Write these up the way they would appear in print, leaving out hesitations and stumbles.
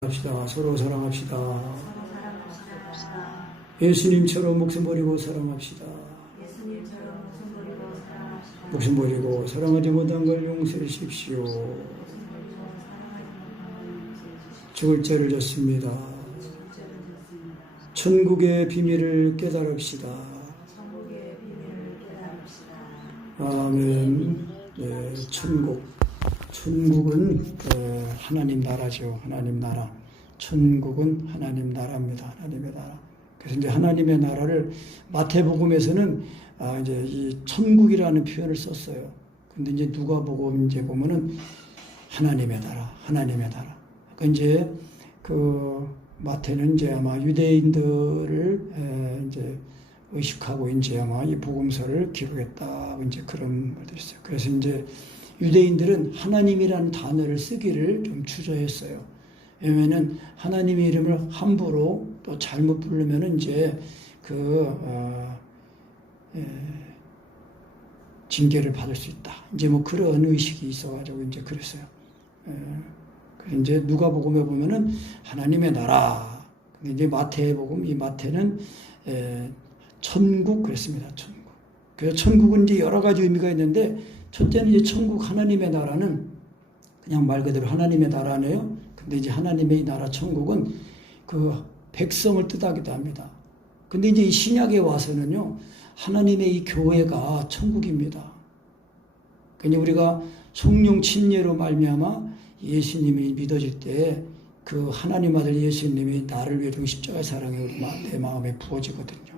합시다. 서로 사랑합시다. 예수님처럼 목숨 버리고 사랑합시다. 목숨 버리고 사랑하지 못한 걸 용서해 주십시오. 죽을 죄를 졌습니다. 천국의 비밀을 깨달읍시다. 아멘. 네, 천국은 하나님 나라죠. 하나님 나라. 천국은 하나님 나라입니다. 하나님의 나라. 그래서 이제 하나님의 나라를 마태복음에서는 이제 이 천국이라는 표현을 썼어요. 근데 이제 누가복음 이제 보면은 하나님의 나라, 하나님의 나라. 그러니까 이제 그 마태는 이제 아마 유대인들을 이제 의식하고 이제 아마 이 복음서를 기록했다. 이제 그런 말들이 있어요. 그래서 이제 유대인들은 하나님이라는 단어를 쓰기를 좀 주저했어요. 왜냐면은 하나님의 이름을 함부로 또 잘못 부르면은 이제 징계를 받을 수 있다. 이제 뭐 그런 의식이 있어가지고 이제 그랬어요. 그래서 이제 누가복음에 보면은 하나님의 나라. 근데 이제 마태복음, 이 마태는 천국 그랬습니다. 천국. 그래서 천국은 이제 여러 가지 의미가 있는데 첫째는 이제 천국 하나님의 나라는 그냥 말 그대로 하나님의 나라네요. 근데 이제 하나님의 이 나라 천국은 그 백성을 뜻하기도 합니다. 근데 이제 이 신약에 와서는요, 하나님의 이 교회가 천국입니다. 그러니까 우리가 성령 침례로 말미암아 예수님이 믿어질 때 그 하나님 아들 예수님이 나를 위해 십자가의 사랑이 내 마음에 부어지거든요.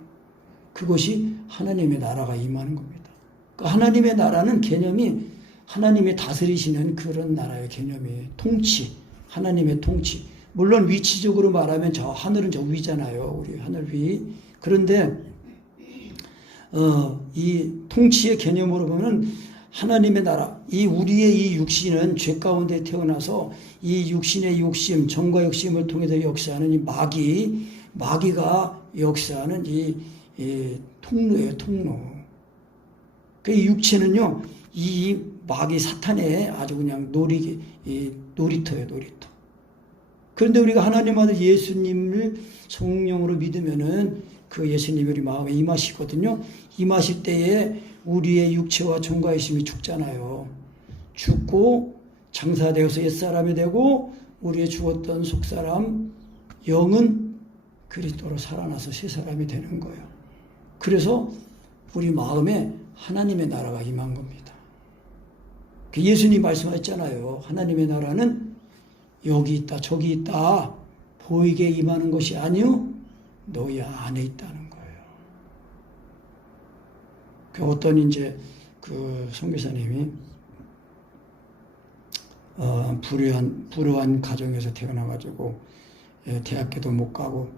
그것이 하나님의 나라가 임하는 겁니다. 그러니까 하나님의 나라는 개념이 하나님이 다스리시는 그런 나라의 개념이 통치, 하나님의 통치. 물론 위치적으로 말하면 저 하늘은 저 위잖아요. 우리 하늘 위. 그런데 이 통치의 개념으로 보면 하나님의 나라, 이 우리의 이 육신은 죄 가운데 태어나서 이 육신의 욕심, 정과 욕심을 통해서 역사하는 이 마귀가 역사하는 이 통로예요, 통로. 그 육체는요, 이 마귀 사탄의 아주 그냥 놀이터예요, 놀이터. 그런데 우리가 하나님 아들 예수님을 성령으로 믿으면은 그 예수님이 우리 마음에 임하시거든요. 임하실 때에 우리의 육체와 정과 욕심이 죽잖아요. 죽고 장사되어서 옛사람이 되고 우리의 죽었던 속사람 영은 그리스도로 살아나서 새 사람이 되는 거예요. 그래서 우리 마음에 하나님의 나라가 임한 겁니다. 예수님 말씀하셨잖아요. 하나님의 나라는 여기 있다 저기 있다 보이게 임하는 것이 아니요 너희 안에 있다는 거예요. 어떤 이제 그 선교사님이 불우한 가정에서 태어나가지고 대학교도 못 가고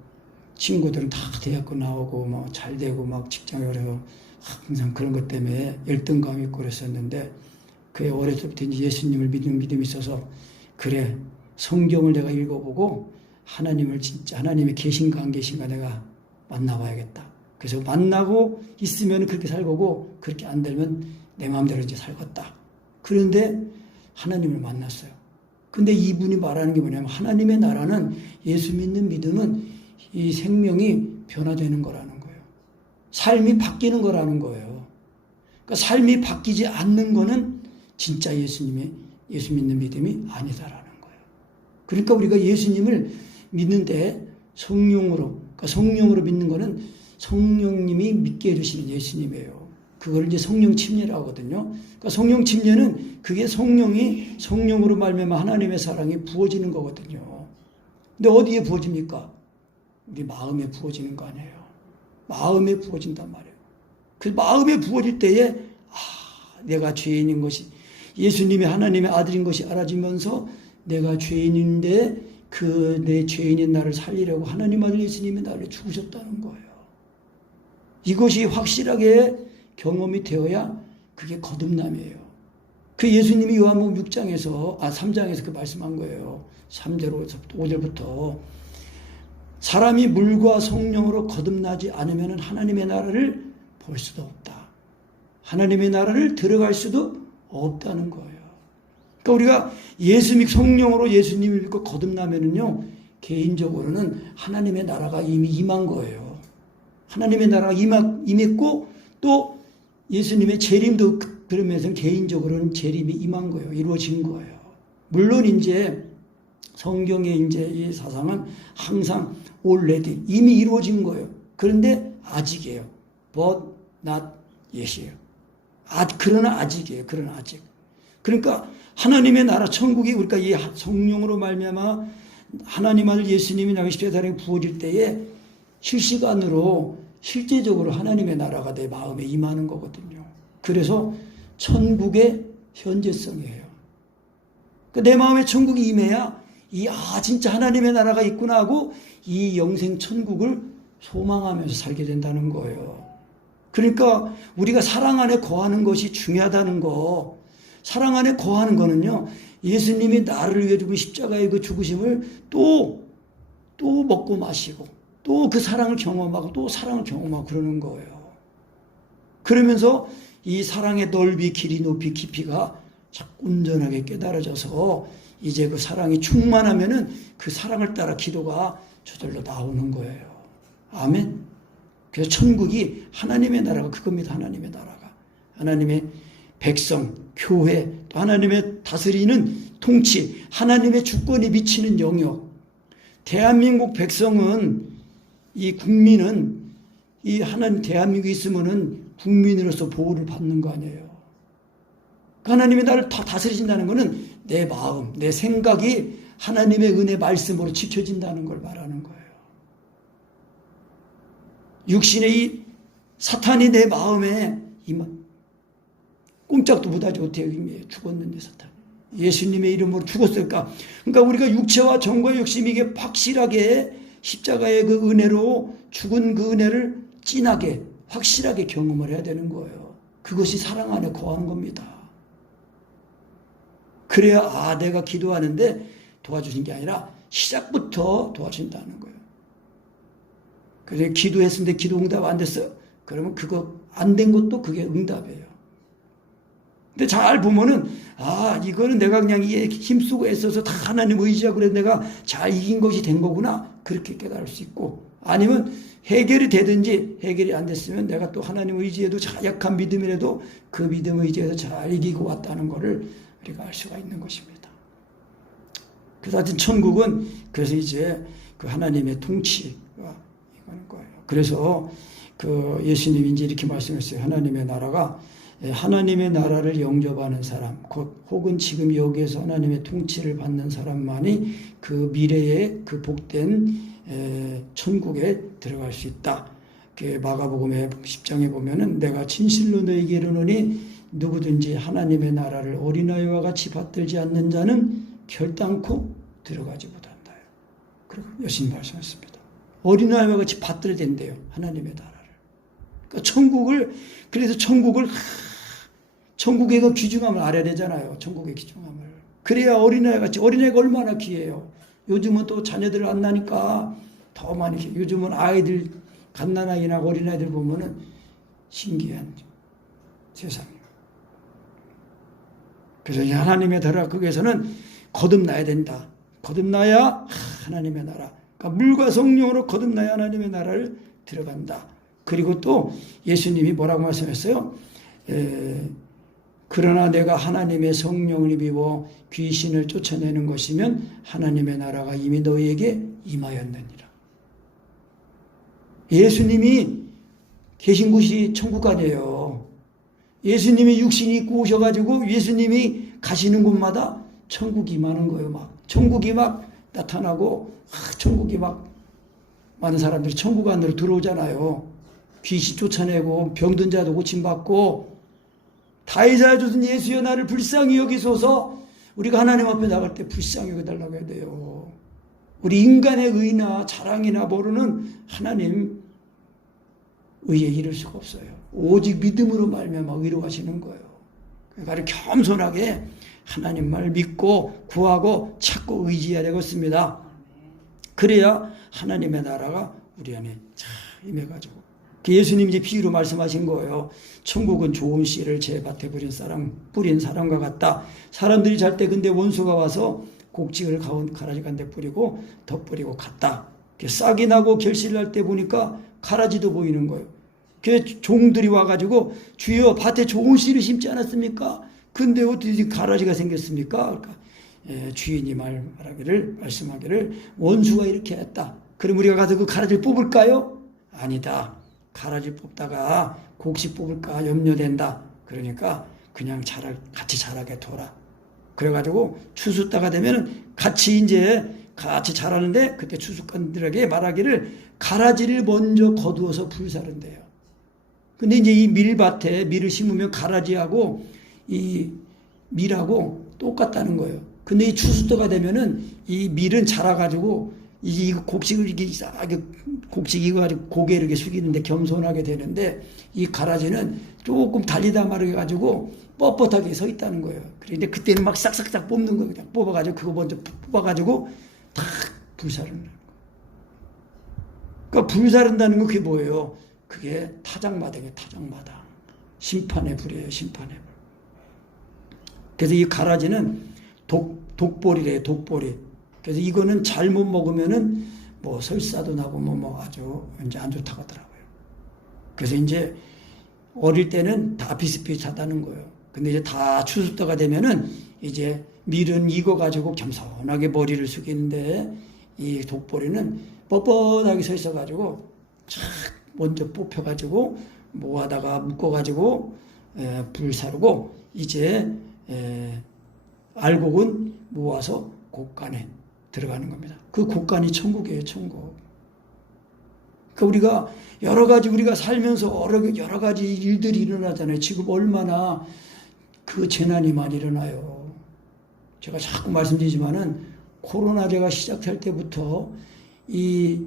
친구들은 다 대학교 나오고 뭐 잘 되고 막 직장에 그래서 항상 그런 것 때문에 열등감 있고 그랬었는데 그의 어렸을 때부터 이제 예수님을 믿는 믿음이 있어서 그래 성경을 내가 읽어보고 하나님을 진짜 하나님이 계신가 안 계신가 내가 만나봐야겠다. 그래서 만나고 있으면 그렇게 살고 그렇게 안 되면 내 마음대로 이제 살겠다. 그런데 하나님을 만났어요. 근데 이분이 말하는 게 뭐냐면 하나님의 나라는 예수 믿는 믿음은 이 생명이 변화되는 거라는 거예요. 삶이 바뀌는 거라는 거예요. 그러니까 삶이 바뀌지 않는 거는 진짜 예수 믿는 믿음이 아니다라는 거예요. 그러니까 우리가 예수님을 믿는데 그러니까 성령으로 믿는 거는 성령님이 믿게 해주시는 예수님이에요. 그걸 이제 성령 침례라고 하거든요. 그러니까 성령 침례는 그게 성령이 성령으로 말미암아 하나님의 사랑이 부어지는 거거든요. 근데 어디에 부어집니까? 우리 마음에 부어지는 거 아니에요. 마음에 부어진단 말이에요. 그 마음에 부어질 때에 내가 죄인인 것이 예수님이 하나님의 아들인 것이 알아지면서 내가 죄인인데 그 내 죄인인 나를 살리려고 하나님 아들 예수님이 나를 죽으셨다는 거예요. 이것이 확실하게 경험이 되어야 그게 거듭남이에요. 그 예수님이 요한복음 3장에서 그 말씀한 거예요. 3절부터 5절부터 사람이 물과 성령으로 거듭나지 않으면 하나님의 나라를 볼 수도 없다. 하나님의 나라를 들어갈 수도 없다는 거예요. 그러니까 우리가 성령으로 예수님을 믿고 거듭나면은요, 개인적으로는 하나님의 나라가 이미 임한 거예요. 하나님의 나라가 임했고 또 예수님의 재림도 그러면서 개인적으로는 재림이 임한 거예요. 이루어진 거예요. 물론 이제 성경의 이제 이 사상은 항상 already 이미 이루어진 거예요. 그런데 아직이에요. But not yet이에요. 그러나 아직이에요. 그러나 아직. 그러니까 하나님의 나라 천국이 우리가 이 성령으로 말미암아 하나님 아들 예수님이 나의 십자가에 부어질 때에 실시간으로 실제적으로 하나님의 나라가 내 마음에 임하는 거거든요. 그래서 천국의 현재성이에요. 내 마음에 천국이 임해야 진짜 하나님의 나라가 있구나 하고 이 영생 천국을 소망하면서 살게 된다는 거예요. 그러니까 우리가 사랑 안에 거하는 것이 중요하다는 거. 사랑 안에 거하는 거는요, 예수님이 나를 위해 죽은 십자가의 그 죽으심을 또 먹고 마시고 또 그 사랑을 경험하고 또 사랑을 경험하고 그러는 거예요. 그러면서 이 사랑의 넓이, 길이, 높이, 깊이가 자꾸 온전하게 깨달아져서 이제 그 사랑이 충만하면은 그 사랑을 따라 기도가 저절로 나오는 거예요. 아멘. 그래서 천국이 하나님의 나라가 그겁니다. 하나님의 나라가. 하나님의 백성, 교회, 또 하나님의 다스리는 통치, 하나님의 주권이 미치는 영역. 대한민국 백성은 이 국민은 이 하나님 대한민국에 있으면은 국민으로서 보호를 받는 거 아니에요. 하나님이 나를 다 다스리신다는 것은 내 마음, 내 생각이 하나님의 은혜 말씀으로 지켜진다는 걸 말하는 거예요. 육신의 이 사탄이 내 마음에 꼼짝도 못하지 못해요. 이미 죽었는데 사탄. 예수님의 이름으로 죽었을까? 그러니까 우리가 육체와 정과 욕심 이게 확실하게 십자가의 그 은혜로 죽은 그 은혜를 진하게 확실하게 경험을 해야 되는 거예요. 그것이 사랑 안에 거하는 겁니다. 그래야 내가 기도하는데 도와주신 게 아니라 시작부터 도와준다는 거예요. 그래서 기도했는데 기도 응답 안 됐어요. 그러면 그거 안 된 것도 그게 응답이에요. 근데 잘 보면은 이거는 내가 그냥 힘쓰고 애써서 다 하나님 의지하고 그래서 내가 잘 이긴 것이 된 거구나 그렇게 깨달을 수 있고, 아니면 해결이 되든지 해결이 안 됐으면 내가 또 하나님 의지에도 약한 믿음이라도 그 믿음 의지에서 잘 이기고 왔다는 것을 우리가 알 수가 있는 것입니다. 그래서 하여튼 천국은 그래서 이제 그 하나님의 통치가 이거는 거예요. 그래서 그 예수님이 이제 이렇게 말씀했어요. 하나님의 나라가 하나님의 나라를 영접하는 사람, 혹은 지금 여기에서 하나님의 통치를 받는 사람만이 그 미래의 그 복된 천국에 들어갈 수 있다. 마가복음의 10장에 보면은 내가 진실로 너희에게 이르노니 누구든지 하나님의 나라를 어린아이와 같이 받들지 않는 자는 결단코 들어가지 못한다. 그리고 예수님 말씀하셨습니다. 어린아이와 같이 받들어야 된대요. 하나님의 나라를. 그러니까 그래서 천국의 그 귀중함을 알아야 되잖아요. 천국의 귀중함을. 그래야 어린아이가 얼마나 귀해요. 요즘은 또 자녀들 안 나니까 더 많이, 요즘은 아이들, 갓난아이나 어린아이들 보면은 신기한 세상이에요. 그래서 하나님의 나라 거기에서는 거듭나야 된다. 거듭나야 하나님의 나라. 그러니까 물과 성령으로 거듭나야 하나님의 나라를 들어간다. 그리고 또 예수님이 뭐라고 말씀했어요? 그러나 내가 하나님의 성령을 입어 귀신을 쫓아내는 것이면 하나님의 나라가 이미 너희에게 임하였느니라. 예수님이 계신 곳이 천국 아니에요. 예수님이 육신이 입고 오셔가지고 예수님이 가시는 곳마다 천국이 임하는 거예요. 천국이 나타나고 천국이 많은 사람들이 천국 안으로 들어오잖아요. 귀신 쫓아내고 병든 자도 고침받고, 다이사야 조선 예수여 나를 불쌍히 여기소서. 우리가 하나님 앞에 나갈 때 불쌍히 여겨달라고 해야 돼요. 우리 인간의 의나 자랑이나 모르는 하나님 의에 이를 수가 없어요. 오직 믿음으로 말미암아 의로하시는 거예요. 그러니까 겸손하게 하나님 말 믿고 구하고 찾고 의지해야 되겠습니다. 그래야 하나님의 나라가 우리 안에 잘 임해가지고, 예수님이 이제 비유로 말씀하신 거예요. 천국은 좋은 씨를 제 밭에 뿌린 사람과 같다. 사람들이 잘 때 근데 원수가 와서 곡식을 가라지 가운데 뿌리고 덧뿌리고 갔다. 싹이 나고 결실을 날 때 보니까 가라지도 보이는 거예요. 그 종들이 와가지고 주여 밭에 좋은 씨를 심지 않았습니까? 근데 어떻게 가라지가 생겼습니까? 그러니까 주인이 말씀하기를 원수가 이렇게 했다. 그럼 우리가 가서 그 가라지를 뽑을까요? 아니다. 가라지 뽑다가 곡식 뽑을까 염려된다. 그러니까 그냥 같이 자라게 둬라. 그래가지고 추수 때가 되면 같이 자라는데 그때 추수꾼들에게 말하기를 가라지를 먼저 거두어서 불사른대요. 근데 이제 이 밀밭에 밀을 심으면 가라지하고 이 밀하고 똑같다는 거예요. 근데 이 추수 때가 되면은 이 밀은 자라가지고 이 곡식을 곡식 익어가지고 고개를 이렇게 숙이는데 겸손하게 되는데 이 가라지는 조금 달리다 말아가지고 뻣뻣하게 서 있다는 거예요. 그런데 그때는 막 싹싹싹 뽑는 거예요. 그냥 뽑아가지고 그거 먼저 뽑아가지고 다 불사른다는 거예요. 그러니까 불사른다는 거 그게 뭐예요? 그게 타작마당이에요. 타작마당. 심판의 불이에요. 심판의 불. 그래서 이 가라지는 독보리래요. 독보리. 그래서 이거는 잘못 먹으면은 뭐 설사도 나고 뭐 아주 이제 안 좋다고 하더라고요. 그래서 이제 어릴 때는 다 비슷비슷하다는 거예요. 근데 이제 다 추수때가 되면은 이제 밀은 익어가지고 겸손하게 머리를 숙이는데 이 독보리는 뻣뻣하게 서 있어가지고 착 먼저 뽑혀가지고 모아다가 묶어가지고 불사르고 이제 알곡은 모아서 곡간에 들어가는 겁니다. 그 곡간이 천국이에요. 천국. 그러니까 우리가 여러 가지 우리가 살면서 여러 가지 일들이 일어나잖아요. 지금 얼마나 그 재난이 많이 일어나요. 제가 자꾸 말씀드리지만은 코로나제가 시작할 때부터 이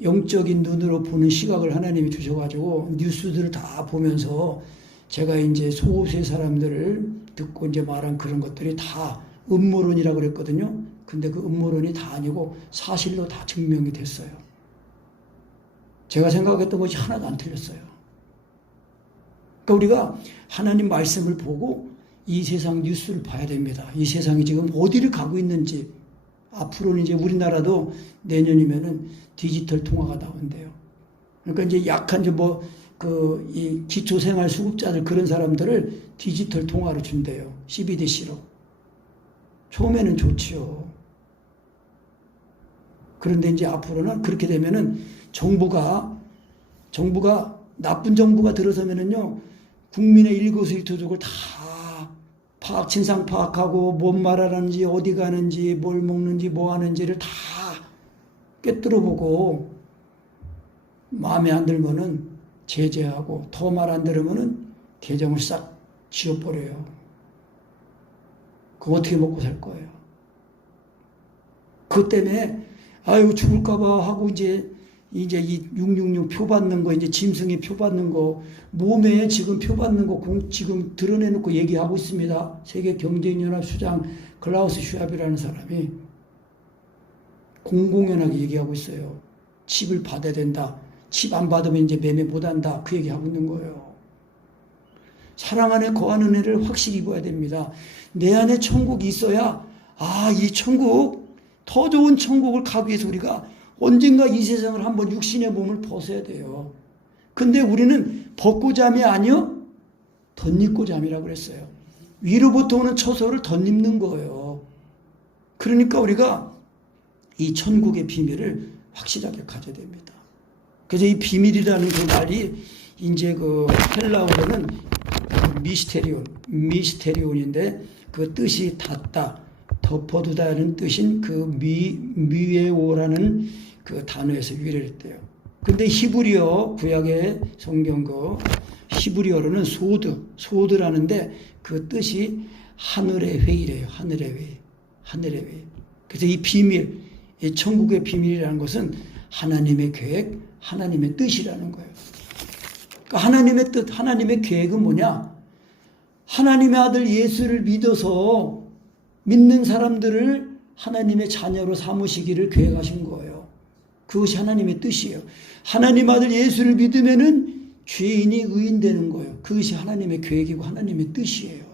영적인 눈으로 보는 시각을 하나님이 주셔가지고 뉴스들을 다 보면서 제가 이제 소수의 사람들을 듣고 이제 말한 그런 것들이 다 음모론이라고 그랬거든요. 근데 그 음모론이 다 아니고 사실로 다 증명이 됐어요. 제가 생각했던 것이 하나도 안 틀렸어요. 그러니까 우리가 하나님 말씀을 보고 이 세상 뉴스를 봐야 됩니다. 이 세상이 지금 어디를 가고 있는지. 앞으로는 이제 우리나라도 내년이면은 디지털 통화가 나온대요. 그러니까 이제 약한 이 기초생활수급자들 그런 사람들을 디지털 통화로 준대요. CBDC로. 처음에는 좋지요. 그런데 이제 앞으로는 그렇게 되면은 정부가 나쁜 정부가 들어서면은요, 국민의 일거수일투족을 다 친상 파악하고 뭔 말하는지 어디 가는지 뭘 먹는지 뭐 하는지를 다 꿰뚫어보고 마음에 안 들면은 제재하고 더 말 안 들으면은 계정을 싹 지워버려요. 그거 어떻게 먹고 살 거예요? 그것 때문에 아유 죽을까봐 하고 이제 이 666 표 받는 거, 이제 짐승이 표 받는 거, 몸에 지금 표 받는 거 지금 드러내놓고 얘기하고 있습니다. 세계 경제연합 수장 클라우스 슈왑이라는 사람이 공공연하게 얘기하고 있어요. 칩을 받아야 된다. 칩 안 받으면 이제 매매 못 한다. 그 얘기하고 있는 거예요. 사랑 안에 거하는 애를 확실히 입어야 됩니다. 내 안에 천국이 있어야 이 천국, 더 좋은 천국을 가기 위해서 우리가 언젠가 이 세상을 한번 육신의 몸을 벗어야 돼요. 근데 우리는 벗고 잠이 아니요, 덧입고 잠이라고 그랬어요. 위로부터 오는 처소를 덧입는 거예요. 그러니까 우리가 이 천국의 비밀을 확실하게 가져야 됩니다. 그래서 이 비밀이라는 그 말이 이제 그 헬라어로는 미스테리온인데 그 뜻이 닫다, 덮어두다는 뜻인 그 미에오라는 그 단어에서 유래를 했대요. 근데 히브리어, 구약의 성경 그 히브리어로는 소드라는데 그 뜻이 하늘의 회의래요. 하늘의 회의. 하늘의 회의. 그래서 이 비밀, 이 천국의 비밀이라는 것은 하나님의 계획, 하나님의 뜻이라는 거예요. 그러니까 하나님의 뜻, 하나님의 계획은 뭐냐? 하나님의 아들 예수를 믿어서 믿는 사람들을 하나님의 자녀로 삼으시기를 계획하신 거예요. 그것이 하나님의 뜻이에요. 하나님 아들 예수를 믿으면은 죄인이 의인되는 거예요. 그것이 하나님의 계획이고 하나님의 뜻이에요.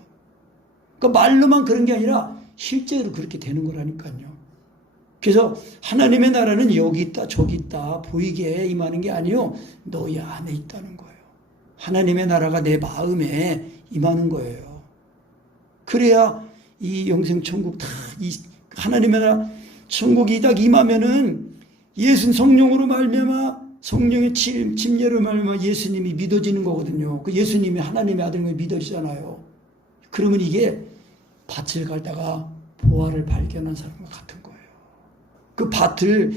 그러니까 말로만 그런 게 아니라 실제로 그렇게 되는 거라니까요. 그래서 하나님의 나라는 여기 있다 저기 있다 보이게 임하는 게 아니요, 너희 안에 있다는 거예요. 하나님의 나라가 내 마음에 임하는 거예요. 그래야 이 영생천국 다 이 하나님의 나라 천국이 딱 임하면은 예수는 성령으로 말미암아 성령의 침례로 말미암아 예수님이 믿어지는 거거든요. 그 예수님이 하나님의 아들임을 믿어지잖아요. 그러면 이게 밭을 갈다가 보화를 발견한 사람과 같은 거예요. 그 밭을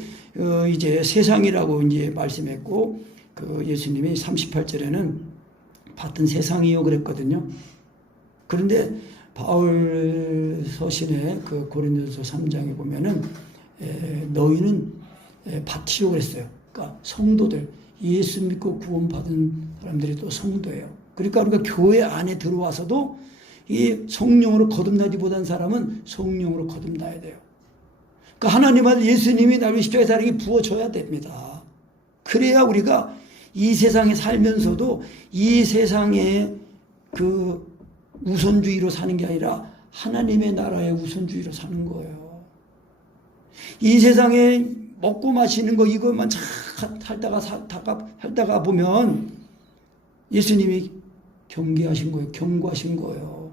이제 세상이라고 이제 말씀했고, 그 예수님이 38절에는 밭은 세상이요 그랬거든요. 그런데 바울 서신의 그 고린도서 3장에 보면은 너희는 밭이요 그랬어요. 그러니까 성도들, 예수 믿고 구원받은 사람들이 또 성도예요. 그러니까 우리가 교회 안에 들어와서도 이 성령으로 거듭나기보다는 사람은 성령으로 거듭나야 돼요. 그러니까 하나님 아들 예수님이 나를 십자가에 사랑이 부어줘야 됩니다. 그래야 우리가 이 세상에 살면서도 이 세상의 그 우선주의로 사는 게 아니라 하나님의 나라의 우선주의로 사는 거예요. 이 세상에 먹고 마시는 거 이것만 잘 살다가 보면 예수님이 경계하신 거예요. 경고하신 거예요.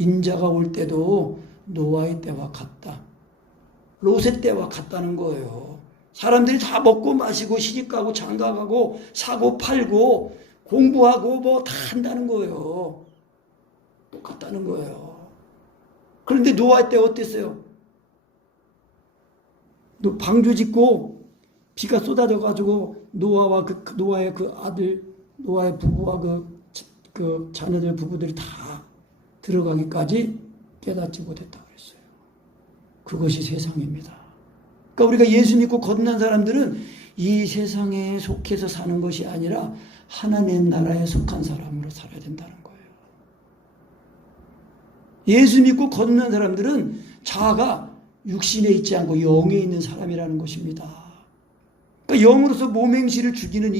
인자가 올 때도 노아의 때와 같다. 롯의 때와 같다는 거예요. 사람들이 다 먹고 마시고 시집가고 장가가고 사고 팔고 공부하고 뭐 다 한다는 거예요. 똑같다는 거예요. 그런데 노아의 때 어땠어요? 방주 짓고 비가 쏟아져가지고 노아와 노아의 그 아들, 노아의 부부와 그 자녀들 부부들이 다 들어가기까지 깨닫지 못했다고 그랬어요. 그것이 세상입니다. 그러니까 우리가 예수 믿고 거듭난 사람들은 이 세상에 속해서 사는 것이 아니라 하나님 나라에 속한 사람으로 살아야 된다는 거예요. 예수 믿고 거듭난 사람들은 자아가 육신에 있지 않고 영에 있는 사람이라는 것입니다. 그러니까 영으로서 몸행실을 죽이는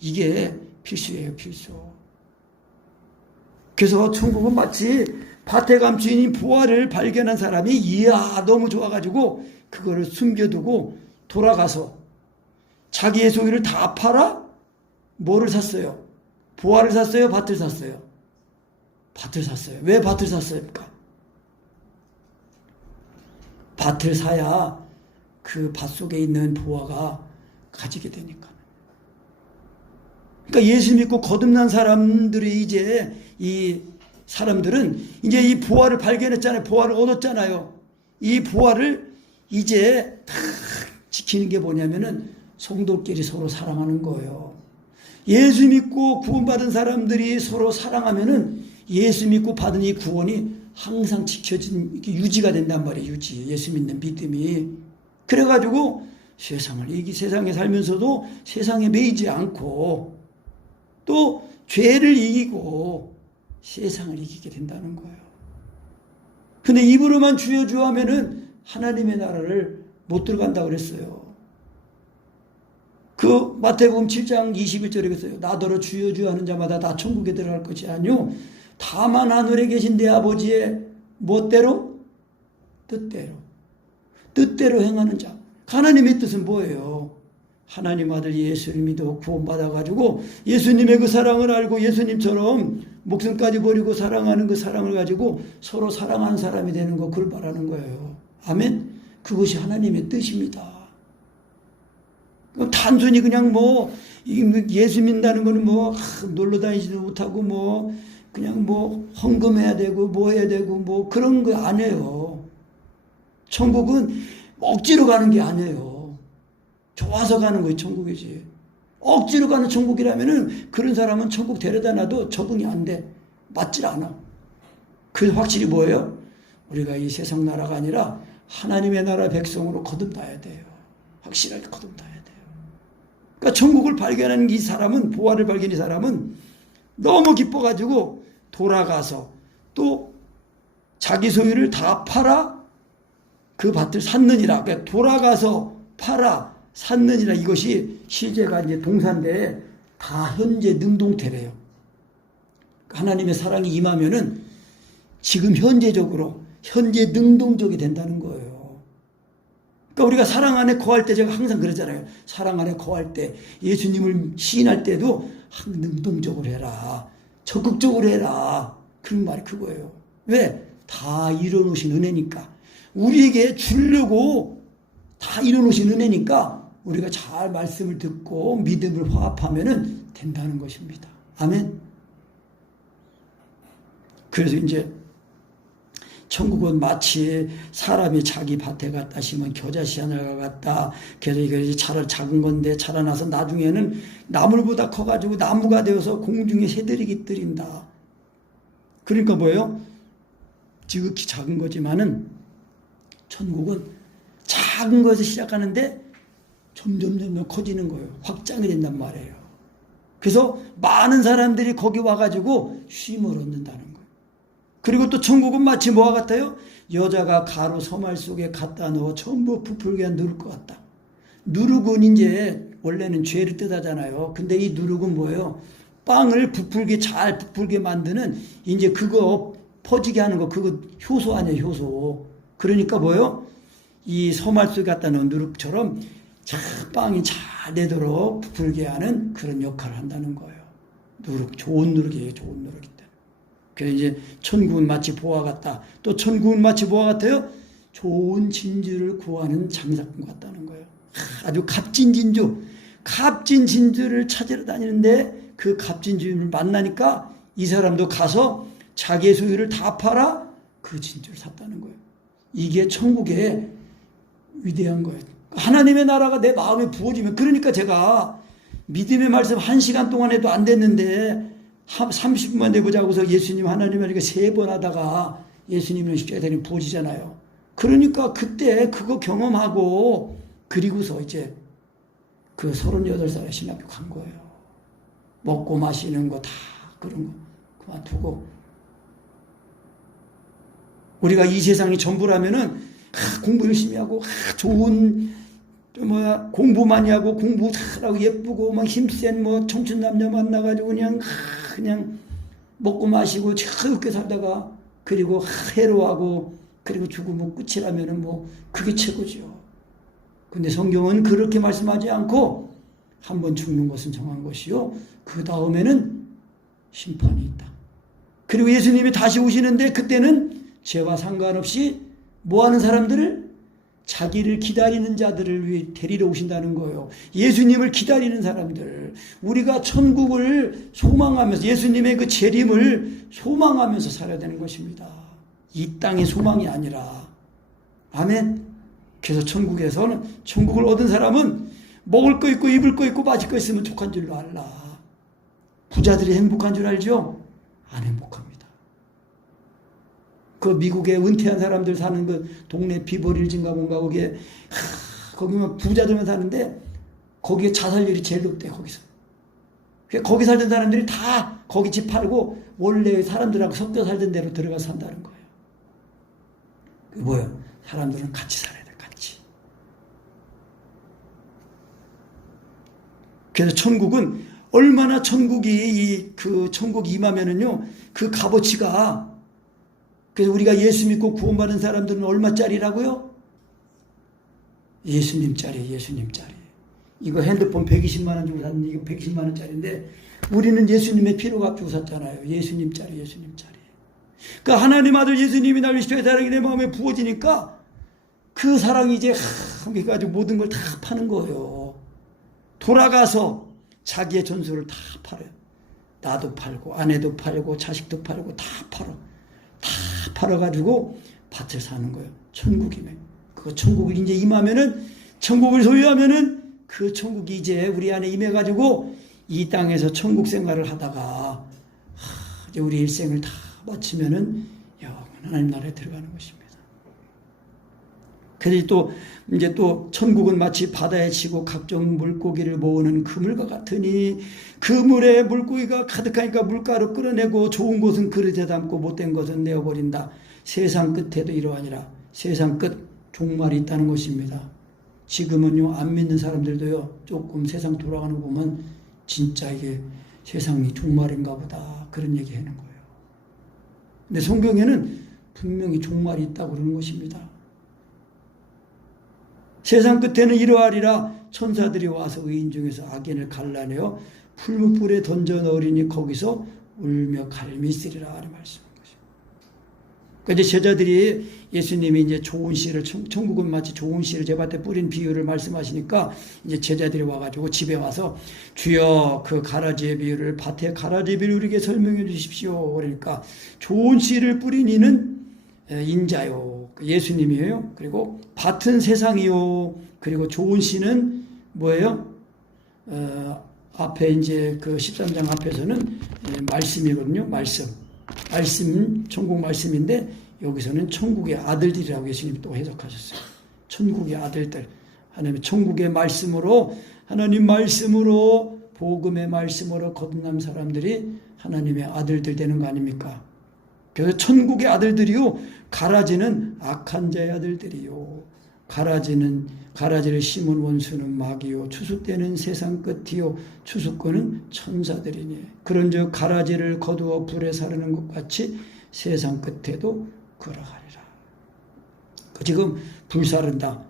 이게 필수예요, 필수. 그래서 천국은 마치 밭에 감추인 보화를 발견한 사람이 이야 너무 좋아가지고 그거를 숨겨두고 돌아가서 자기의 소유를 다 팔아 뭐를 샀어요? 보화를 샀어요? 밭을 샀어요? 밭을 샀어요. 왜 밭을 샀습니까? 밭을 사야 그 밭 속에 있는 보화가 가지게 되니까. 그러니까 예수 믿고 거듭난 사람들이 이제 이 사람들은 이제 이 보화를 발견했잖아요. 보화를 얻었잖아요. 이 보화를 이제 다 지키는 게 뭐냐면은 성도끼리 서로 사랑하는 거예요. 예수 믿고 구원받은 사람들이 서로 사랑하면은 예수 믿고 받은 이 구원이 항상 유지가 된단 말이에요. 유지. 예수 믿는 믿음이. 그래가지고 세상에 살면서도 세상에 매이지 않고 또 죄를 이기고 세상을 이기게 된다는 거예요. 근데 입으로만 주여 주여 하면은 하나님의 나라를 못 들어간다고 그랬어요. 그 마태복음 7장 21절에 그랬어요. 나더러 주여 주여 하는 자마다 다 천국에 들어갈 것이 아니요 다만 하늘에 계신 내 아버지의 멋대로 뜻대로 행하는 자. 하나님의 뜻은 뭐예요? 하나님 아들 예수를 믿어 구원받아가지고 예수님의 그 사랑을 알고 예수님처럼 목숨까지 버리고 사랑하는 그 사랑을 가지고 서로 사랑하는 사람이 되는 거, 그걸 말하는 거예요. 아멘? 그것이 하나님의 뜻입니다. 단순히 그냥 예수 믿는다는 거는 놀러 다니지도 못하고 그냥 헌금해야 되고 해야 되고 그런 거 안 해요. 천국은 억지로 가는 게 아니에요. 좋아서 가는 거예요. 천국이지. 억지로 가는 천국이라면은 그런 사람은 천국 데려다 놔도 적응이 안 돼. 맞질 않아. 그 확실히 뭐예요? 우리가 이 세상 나라가 아니라 하나님의 나라 백성으로 거듭나야 돼요. 확실하게 거듭나야 돼요. 그러니까 천국을 발견하는 이 사람은, 보화를 발견한 사람은 너무 기뻐가지고 돌아가서 또 자기 소유를 다 팔아 그 밭을 샀느니라. 그러니까 돌아가서 팔아 샀느니라. 이것이 실제가 이제 동사인데 다 현재 능동태래요. 하나님의 사랑이 임하면은 지금 현재적으로 현재 능동적이 된다는 거예요. 그러니까 우리가 사랑 안에 거할 때 제가 항상 그러잖아요. 사랑 안에 거할 때 예수님을 시인할 때도 능동적으로 해라. 적극적으로 해라. 그런 말이 그거예요. 왜? 다 이뤄놓으신 은혜니까. 우리에게 주려고 다 이뤄놓으신 은혜니까 우리가 잘 말씀을 듣고 믿음을 화합하면 된다는 것입니다. 아멘. 그래서 이제 천국은 마치 사람이 자기 밭에 갔다 심은 겨자씨 하나가 같다. 그래서 이거 작은 건데 자라나서 나중에는 나물보다 커가지고 나무가 되어서 공중에 새들이 깃들인다. 그러니까 뭐예요? 지극히 작은 거지만은 천국은 작은 것에서 시작하는데 점점 커지는 거예요. 확장이 된단 말이에요. 그래서 많은 사람들이 거기 와가지고 쉼을 얻는다는 거예요. 그리고 또 천국은 마치 뭐와 같아요? 여자가 가루 서말 속에 갖다 넣어 전부 부풀게 누를 것 같다. 누룩은 이제 원래는 죄를 뜻하잖아요. 근데 이 누룩은 뭐예요? 빵을 잘 부풀게 만드는 이제 그거 퍼지게 하는 거, 그거 효소 아니에요, 효소. 그러니까 뭐예요? 이 서말 속에 갖다 넣은 누룩처럼 빵이 잘 되도록 부풀게 하는 그런 역할을 한다는 거예요. 누룩, 좋은 누룩이에요, 좋은 누룩이. 그래서 이제 천국은 마치 보화 같다. 또 천국은 마치 뭐와 같아요? 좋은 진주를 구하는 장사꾼 같다는 거예요. 아주 값진 진주를 찾으러 다니는데 그 값진 진주를 만나니까 이 사람도 가서 자기의 소유를 다 팔아 그 진주를 샀다는 거예요. 이게 천국의 위대한 거예요. 하나님의 나라가 내 마음에 부어지면, 그러니까 제가 믿음의 말씀 1시간 동안 해도 안 됐는데 30분만 해보자고서 예수님 하나님 하니까 3번 하다가 예수님은 십자가에 부어지잖아요. 그러니까 그때 그거 경험하고 그리고서 이제 그 38살에 신학교 간 거예요. 먹고 마시는 거 다 그런 거 그만두고, 우리가 이 세상이 전부라면은 공부 열심히 하고 좋은 공부 많이 하고 공부 잘하고 예쁘고 막 힘센 청춘 남녀 만나가지고 그냥 먹고 마시고 즐겁게 살다가 그리고 해로하고 그리고 죽으면 끝이라면은 그게 최고죠. 근데 성경은 그렇게 말씀하지 않고 한번 죽는 것은 정한 것이요, 그 다음에는 심판이 있다. 그리고 예수님이 다시 오시는데 그때는 죄와 상관없이 뭐하는 사람들을, 자기를 기다리는 자들을 위해 데리러 오신다는 거예요. 예수님을 기다리는 사람들, 우리가 천국을 소망하면서 예수님의 그 재림을 소망하면서 살아야 되는 것입니다. 이 땅의 소망이 아니라. 아멘. 그래서 천국에서는, 천국을 얻은 사람은 먹을 거 있고 입을 거 있고 마실 거 있으면 족한 줄로 알라. 부자들이 행복한 줄 알죠? 안 행복합니다. 그 미국에 은퇴한 사람들 사는 그 동네 비버릴진가 뭔가 거기에 거기만 부자들만 사는데 거기에 자살률이 제일 높대. 거기서 거기 살던 사람들이 다 거기 집 팔고 원래 사람들하고 섞여 살던 데로 들어가 산다는 거예요. 그 뭐예요? 사람들은 같이 살아야 돼. 같이. 그래서 천국은 얼마나 천국이 그 천국이 임하면은요, 그 값어치가, 그래서 우리가 예수 믿고 구원받은 사람들은 얼마짜리라고요? 예수님짜리. 이거 핸드폰 120만 원 주고 샀는데 이거 120만 원짜리인데 우리는 예수님의 피로 값주고 샀잖아요. 예수님짜리. 그러니까 하나님 아들 예수님이 나를 십자가에 사랑이 내 마음에 부어지니까 그 사랑이 이제 그래가지고 모든 걸 다 파는 거예요. 돌아가서 자기의 전소를 다 팔아요. 나도 팔고 아내도 팔고 자식도 팔고 다 팔아가지고 밭을 사는 거예요. 천국이면. 그 천국을 이제 임하면은, 천국을 소유하면은 그 천국이 이제 우리 안에 임해가지고 이 땅에서 천국 생활을 하다가 이제 우리 일생을 다 마치면은 영원한 하나님 나라에 들어가는 것입니다. 그래서 또 천국은 마치 바다에 치고 각종 물고기를 모으는 그물과 같으니 그 물에 물고기가 가득하니까 물가로 끌어내고 좋은 것은 그릇에 담고 못된 것은 내어버린다. 세상 끝에도 이러하니라. 세상 끝, 종말이 있다는 것입니다. 지금은요, 안 믿는 사람들도요, 조금 세상 돌아가는 거 보면 진짜 이게 세상이 종말인가 보다 그런 얘기 하는 거예요. 근데 성경에는 분명히 종말이 있다고 그러는 것입니다. 세상 끝에는 이러하리라. 천사들이 와서 의인 중에서 악인을 갈라내어 풀무불에 던져 넣으리니 거기서 울며 갈미 있으리라 하는 말씀인 거죠. 그러니까 이제 제자들이 예수님이 이제 좋은 씨를, 천국은 마치 좋은 씨를 제 밭에 뿌린 비유를 말씀하시니까 이제 제자들이 와가지고 집에 와서 주여 그 가라지의 비유를, 밭에 가라지의 비유를 우리에게 설명해 주십시오. 그러니까 좋은 씨를 뿌린 이는 인자요, 예수님이에요. 그리고 밭은 세상이요. 그리고 좋은 씨는 뭐예요? 앞에 이제 그 13장 앞에서는 말씀이거든요. 말씀, 천국 말씀인데 여기서는 천국의 아들들이라고 예수님이 또 해석하셨어요. 천국의 아들들, 하나님의 천국의 말씀으로, 하나님 말씀으로, 복음의 말씀으로 거듭난 사람들이 하나님의 아들들 되는 거 아닙니까? 그래서 천국의 아들들이요, 가라지는 악한 자의 아들들이요, 가라지를 심은 원수는 마귀요, 추수때는 세상 끝이요, 추수꾼은 천사들이니 그런즉 가라지를 거두어 불에 사르는 것 같이 세상 끝에도 그러하리라. 지금 불 사른다.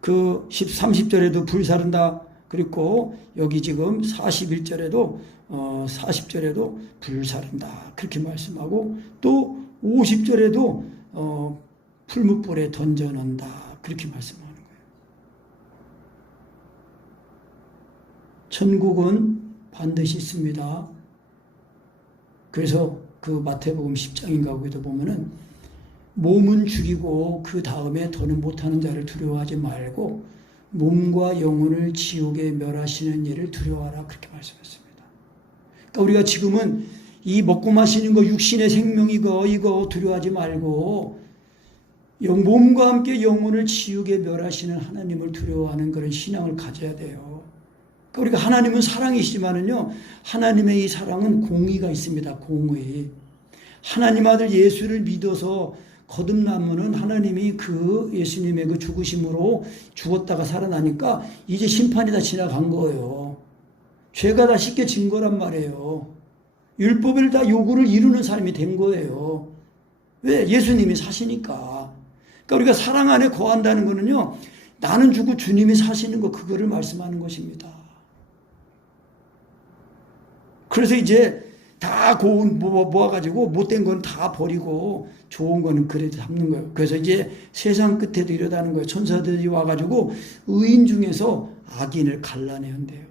그 30절에도 불 사른다. 그리고 여기 지금 41절에도 40절에도 불 사른다. 그렇게 말씀하고 또 50절에도 풀무불에 던져놓는다. 그렇게 말씀하는 거예요. 천국은 반드시 있습니다. 그래서 그 마태복음 10장인가 거기도 보면은 몸은 죽이고 그 다음에 더는 못하는 자를 두려워하지 말고 몸과 영혼을 지옥에 멸하시는 일을 두려워하라. 그렇게 말씀했습니다. 그러니까 우리가 지금은 이 먹고 마시는 거, 육신의 생명 이거 두려워하지 말고 몸과 함께 영혼을 지옥에 멸하시는 하나님을 두려워하는 그런 신앙을 가져야 돼요. 그러니까 우리가 하나님은 사랑이시지만은요, 하나님의 이 사랑은 공의가 있습니다. 공의. 하나님 아들 예수를 믿어서 거듭나면은 하나님이 그 예수님의 그 죽으심으로 죽었다가 살아나니까 이제 심판이 다 지나간 거예요. 죄가 다 씻겨진 거란 말이에요. 율법을 다 요구를 이루는 사람이 된 거예요. 왜? 예수님이 사시니까. 그러니까 우리가 사랑 안에 거한다는 거는요, 나는 죽고 주님이 사시는 거, 그거를 말씀하는 것입니다. 그래서 이제 다 모아가지고 못된 건 다 버리고 좋은 거는 그래도 잡는 거예요. 그래서 이제 세상 끝에도 이러다는 거예요. 천사들이 와가지고 의인 중에서 악인을 갈라내는데요.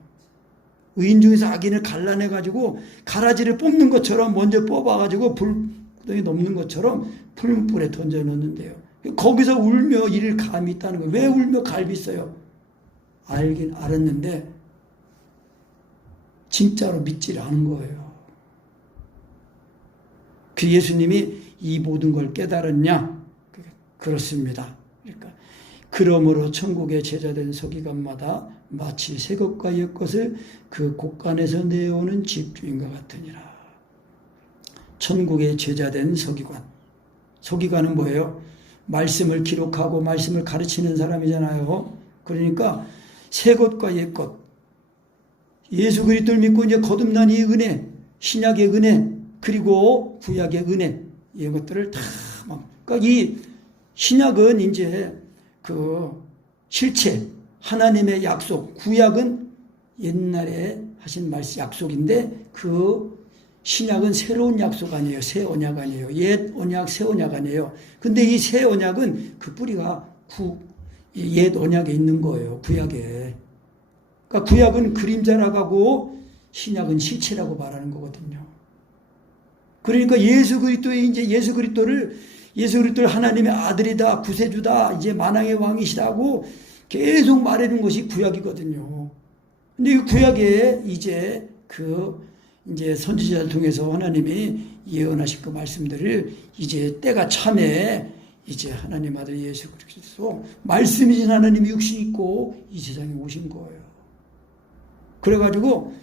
의인 중에서 악인을 갈라내가지고 가라지를 뽑는 것처럼 먼저 뽑아가지고 불구덩이 넘는 것처럼 풀무불에 던져놓는데요. 거기서 울며 이를 감이 있다는 거예요. 왜 울며 갈비 있어요? 알긴 알았는데 진짜로 믿지를 않은 거예요. 그 예수님이 이 모든 걸 깨달았냐? 그렇습니다. 그러니까 그러므로 천국의 제자된 서기관마다 마치 새 것과 옛 것을 그 곳간에서 내어오는 집주인과 같으니라. 천국의 제자된 서기관. 서기관은 뭐예요? 말씀을 기록하고 말씀을 가르치는 사람이잖아요. 그러니까 새 것과 옛 것, 예수 그리스도를 믿고 이제 거듭난 이 은혜, 신약의 은혜, 그리고 구약의 은혜, 이것들을 다 그러니까 이 신약은 이제 그 실체, 하나님의 약속, 구약은 옛날에 하신 말씀 약속인데 그 신약은 새로운 약속 아니에요. 새 언약 아니에요. 옛 언약, 새 언약 아니에요. 근데 이 새 언약은 그 뿌리가 옛 언약에 있는 거예요. 구약에. 그러니까 구약은 그림자라고 하고 신약은 실체라고 말하는 거거든요. 그러니까 예수 그리스도를 하나님의 아들이다, 구세주다, 이제 만왕의 왕이시다고 계속 말하는 것이 구약이거든요. 근데 이 구약에 이제 이제 선지자를 통해서 하나님이 예언하신 그 말씀들을 이제 때가 참에 이제 하나님 아들 예수 그리스도 말씀이신 하나님이 육신 있고 이 세상에 오신 거예요. 그래가지고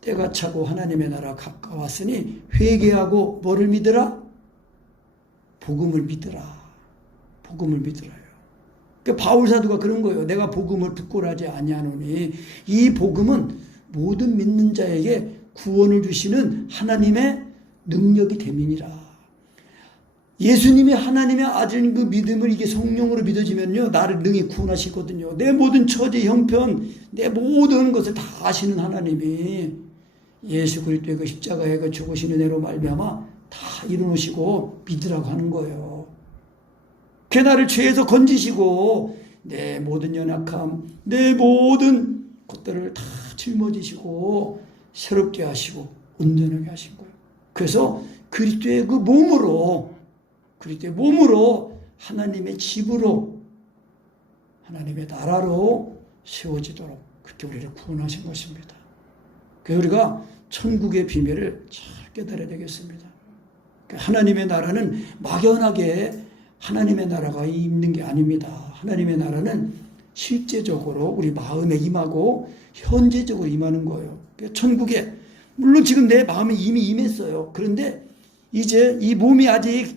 때가 차고 하나님의 나라 가까웠으니 회개하고 뭐를 믿으라? 복음을 믿으라. 복음을 믿으라요. 그러니까 바울 사도가 그런 거예요. 내가 복음을 부끄러워하지 아니하노니 이 복음은 모든 믿는 자에게 구원을 주시는 하나님의 능력이 됨이니라. 예수님이 하나님의 아들인 그 믿음을 이게 성령으로 믿어지면요, 나를 능히 구원하시거든요. 내 모든 처지, 형편, 내 모든 것을 다 아시는 하나님이 예수 그리스도의 그 십자가의 그 죽으신 은혜로 말미암아 다 이루시고 믿으라고 하는 거예요. 그 나를 죄에서 건지시고 내 모든 연약함, 내 모든 것들을 다 짊어지시고 새롭게 하시고 온전하게 하신 거예요. 그래서 그리스도의 그 몸으로 하나님의 집으로, 하나님의 나라로 세워지도록 그렇게 우리를 구원하신 것입니다. 그래서 우리가 천국의 비밀을 잘 깨달아야 되겠습니다. 하나님의 나라는 막연하게 하나님의 나라가 있는 게 아닙니다. 하나님의 나라는 실제적으로 우리 마음에 임하고 현재적으로 임하는 거예요. 천국에, 물론 지금 내 마음에 이미 임했어요. 그런데 이제 이 몸이 아직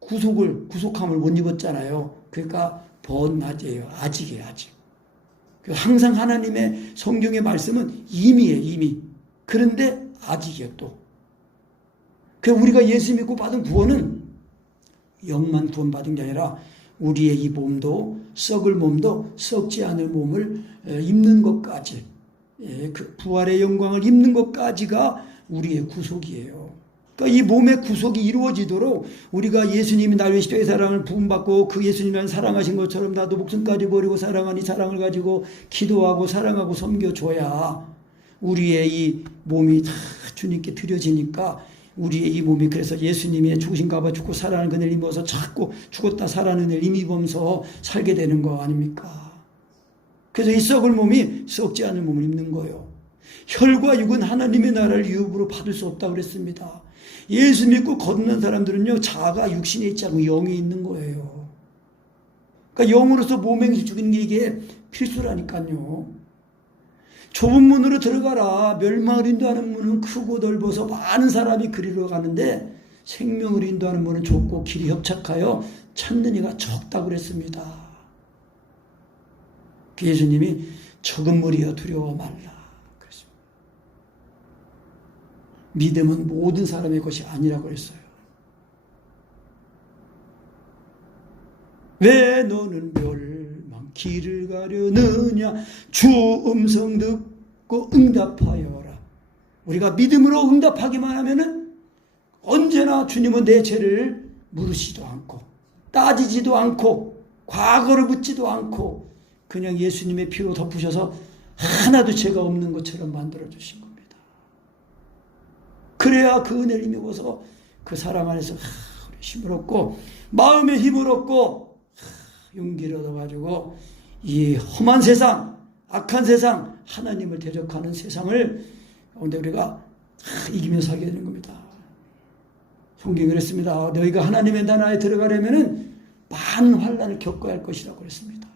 구속함을 못 입었잖아요. 그러니까 번낮이에요. 아직이에요, 아직. 항상 하나님의 성경의 말씀은 이미예요, 이미. 그런데 아직이에요, 또. 그래서 우리가 예수 믿고 받은 구원은 영만 구원받은 게 아니라 우리의 이 몸도, 썩을 몸도 썩지 않을 몸을 입는 것까지, 그 부활의 영광을 입는 것까지가 우리의 구속이에요. 그러니까 이 몸의 구속이 이루어지도록 우리가 예수님이 날 위해 십자가의 사랑을 부음받고 그 예수님을 사랑하신 것처럼 나도 목숨까지 버리고 사랑한 이 사랑을 가지고 기도하고 사랑하고 섬겨줘야 우리의 이 몸이 다 주님께 드려지니까 우리의 이 몸이, 그래서 예수님의 죽으신가 봐 죽고 살아나는 그늘 입어서 자꾸 죽었다 살아나는 을 힘입으면서 살게 되는 거 아닙니까? 그래서 이 썩을 몸이 썩지 않은 몸을 입는 거예요. 혈과 육은 하나님의 나라를 유업으로 받을 수 없다고 그랬습니다. 예수 믿고 걷는 사람들은요, 자가 육신에 있지 않고 영이 있는 거예요. 그러니까 영으로서 몸행실 죽이는 게 이게 필수라니까요. 좁은 문으로 들어가라. 멸망을 인도하는 문은 크고 넓어서 많은 사람이 그리로 가는데 생명을 인도하는 문은 좁고 길이 협착하여 찾는 이가 적다고 그랬습니다. 예수님이 적은 무리여 두려워 말라. 믿음은 모든 사람의 것이 아니라고 했어요. 왜 너는 멸망 길을 가려느냐, 주 음성 듣고 응답하여라. 우리가 믿음으로 응답하기만 하면은 언제나 주님은 내 죄를 물으시도 않고 따지지도 않고 과거를 묻지도 않고 그냥 예수님의 피로 덮으셔서 하나도 죄가 없는 것처럼 만들어 주신 겁니다. 그래야 그 은혜를 힘입어서 그 사랑 안에서 힘을 얻고 마음의 힘을 얻고 용기를 얻어가지고 이 험한 세상, 악한 세상, 하나님을 대적하는 세상을 가운데 우리가 이기며 살게 되는 겁니다. 성경이 그랬습니다. 너희가 하나님의 나라에 들어가려면은 많은 환난을 겪어야 할 것이라고 그랬습니다.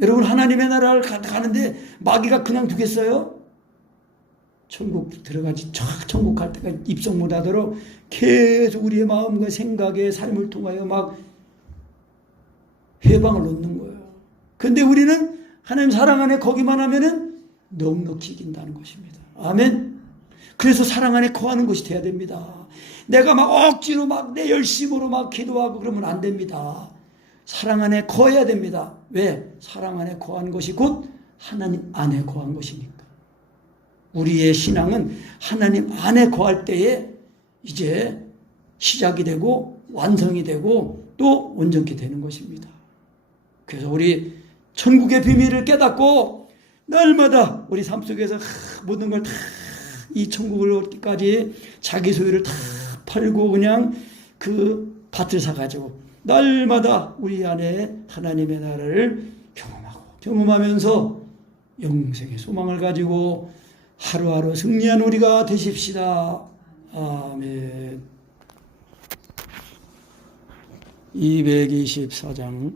여러분, 하나님의 나라를 가는데 마귀가 그냥 두겠어요? 천국 들어가지, 천국 갈 때까지 입성 못하도록 계속 우리의 마음과 생각에 삶을 통하여 막 해방을 얻는 거예요. 근데 우리는 하나님 사랑 안에 거기만 하면은 넉넉히 이긴다는 것입니다. 아멘. 그래서 사랑 안에 거하는 것이 돼야 됩니다. 내가 막 억지로 막 내 열심으로 막 기도하고 그러면 안 됩니다. 사랑 안에 거해야 됩니다. 왜? 사랑 안에 거한 것이 곧 하나님 안에 거한 것이니까. 우리의 신앙은 하나님 안에 거할 때에 이제 시작이 되고 완성이 되고 또 온전히 되는 것입니다. 그래서 우리 천국의 비밀을 깨닫고 날마다 우리 삶 속에서 모든 걸 다 이 천국을 얻기까지 자기 소유를 다 팔고 그냥 그 밭을 사가지고 날마다 우리 안에 하나님의 나라를 경험하면서 영생의 소망을 가지고 하루하루 승리한 우리가 되십시다. 아멘. 224장